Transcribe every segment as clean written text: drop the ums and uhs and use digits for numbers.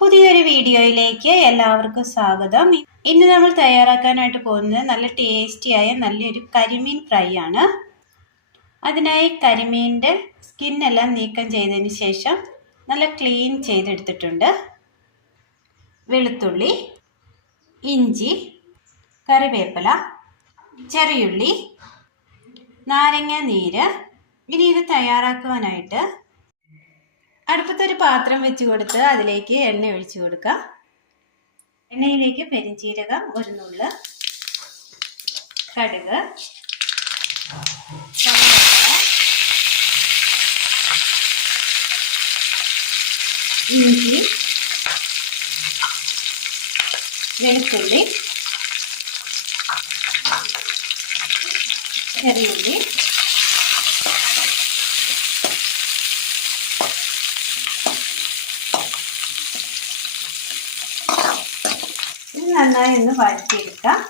പുതിയൊരു വീഡിയോയിലേക്ക് എല്ലാവർക്കും സ്വാഗതം. ഇന്ന് നമ്മൾ തയ്യാറാക്കാനായിട്ട് പോകുന്നത് നല്ല ടേസ്റ്റിയായ നല്ലൊരു കരിമീൻ ഫ്രൈ ആണ്. അതിനായി കരിമീനിൻ്റെ സ്കിന്നെല്ലാം നീക്കം ചെയ്തതിന് ശേഷം നല്ല ക്ലീൻ ചെയ്തെടുത്തിട്ടുണ്ട്. വെളുത്തുള്ളി, ഇഞ്ചി, കറിവേപ്പില, ചെറിയുള്ളി, നാരങ്ങ നീര്. ഇനി ഇത് തയ്യാറാക്കുവാനായിട്ട് അടുപ്പത്തൊരു പാത്രം വെച്ച് കൊടുത്ത് അതിലേക്ക് എണ്ണ ഒഴിച്ചു കൊടുക്കുക. എണ്ണയിലേക്ക് പെരിഞ്ചീരകം, ഒരു നുള്ള് കടുക്, ഇഞ്ചി, വെളുത്തുള്ളി, ചെറിയുള്ളി, ഇത് നന്നായി ഒന്ന് വഴറ്റിയെടുക്കാം.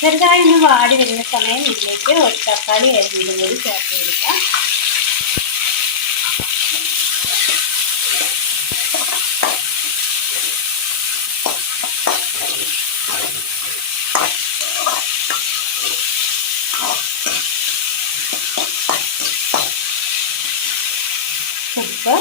ചെറുതായി ഒന്ന് വാടി വരുന്ന സമയം ഇതിലേക്ക് ഒരു തക്കാളി അരിഞ്ഞതും കൂടി ചേർത്ത് കൊടുക്കാം. ഉപ്പ്,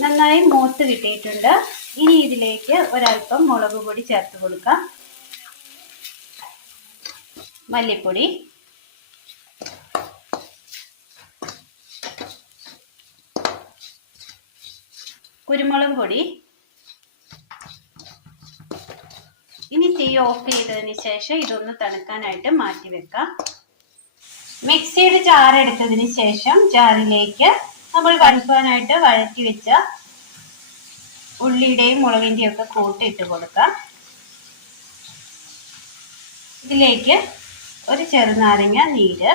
നന്നായി മൂത്ത് കിട്ടിയിട്ടുണ്ട്. ഇനി ഇതിലേക്ക് ഒരൽപ്പം മുളക് പൊടി ചേർത്ത് കൊടുക്കാം. മല്ലിപ്പൊടി, കുരുമുളക് പൊടി. ഇനി തീ ഓഫ് ചെയ്തതിന് ശേഷം ഇതൊന്ന് തണുക്കാനായിട്ട് മാറ്റി വെക്കാം. മിക്സിയുടെ ജാർ എടുത്തതിന് ശേഷം ജാറിലേക്ക് നമ്മൾ വഴറ്റാനായിട്ട് വഴറ്റി വെച്ച ഉള്ളിയുടെയും മുളകിൻ്റെയും ഒക്കെ കൂട്ട് ഇട്ട് കൊടുക്കാം. ഇതിലേക്ക് ഒരു ചെറുനാരങ്ങ നീര്,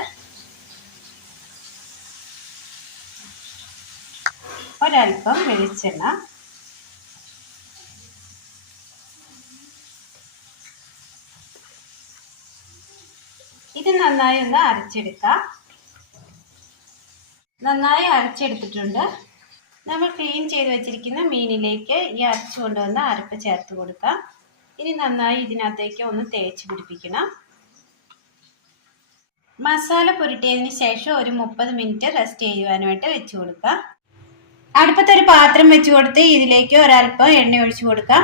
ഒരൽപ്പം വെളിച്ചെണ്ണ, ഇത് നന്നായി ഒന്ന് അരച്ചെടുക്കാം. നന്നായി അരച്ചെടുത്തിട്ടുണ്ട്. നമ്മൾ ക്ലീൻ ചെയ്ത് വെച്ചിരിക്കുന്ന മീനിലേക്ക് ഈ അരച്ചു കൊണ്ടുവന്ന അരപ്പ് ചേർത്ത് കൊടുക്കാം. ഇനി നന്നായി ഇതിനകത്തേക്ക് ഒന്ന് തേച്ച് പിടിപ്പിക്കണം. മസാല പുരട്ടിയതിന് ശേഷം ഒരു 30 മിനിറ്റ് റെസ്റ്റ് ചെയ്യുവാനായിട്ട് വെച്ച് കൊടുക്കാം. അടുപ്പത്തൊരു പാത്രം വെച്ച് കൊടുത്ത് ഇതിലേക്ക് ഒരൽപ്പം എണ്ണ ഒഴിച്ചു കൊടുക്കാം.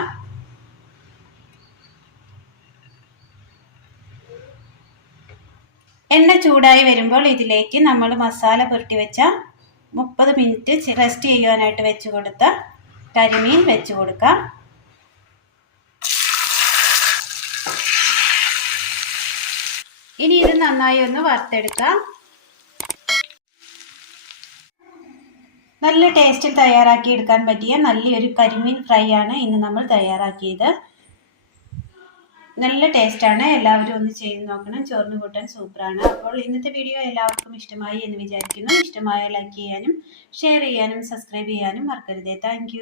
എണ്ണ ചൂടായി വരുമ്പോൾ ഇതിലേക്ക് നമ്മൾ മസാല പുരട്ടി വെച്ച 30 മിനിറ്റ് റെസ്റ്റ് ചെയ്യുവാനായിട്ട് വെച്ച് കൊടുത്ത കരിമീൻ വെച്ച് കൊടുക്കാം. ഇനി ഇത് നന്നായി ഒന്ന് വറുത്തെടുക്കാം. നല്ല ടേസ്റ്റിൽ തയ്യാറാക്കി എടുക്കാൻ പറ്റിയ നല്ലൊരു കരിമീൻ ഫ്രൈ ആണ് ഇന്ന് നമ്മൾ തയ്യാറാക്കിയത്. നല്ല ടേസ്റ്റാണ്. എല്ലാവരും ഒന്ന് ചെയ്ത് നോക്കണം. ചോറിന് കൂട്ടാൻ സൂപ്പറാണ്. അപ്പോൾ ഇന്നത്തെ വീഡിയോ എല്ലാവർക്കും ഇഷ്ടമായി എന്ന് വിചാരിക്കുന്നു. ഇഷ്ടമായ ലൈക്ക് ചെയ്യാനും ഷെയർ ചെയ്യാനും സബ്സ്ക്രൈബ് ചെയ്യാനും മറക്കരുത്. താങ്ക്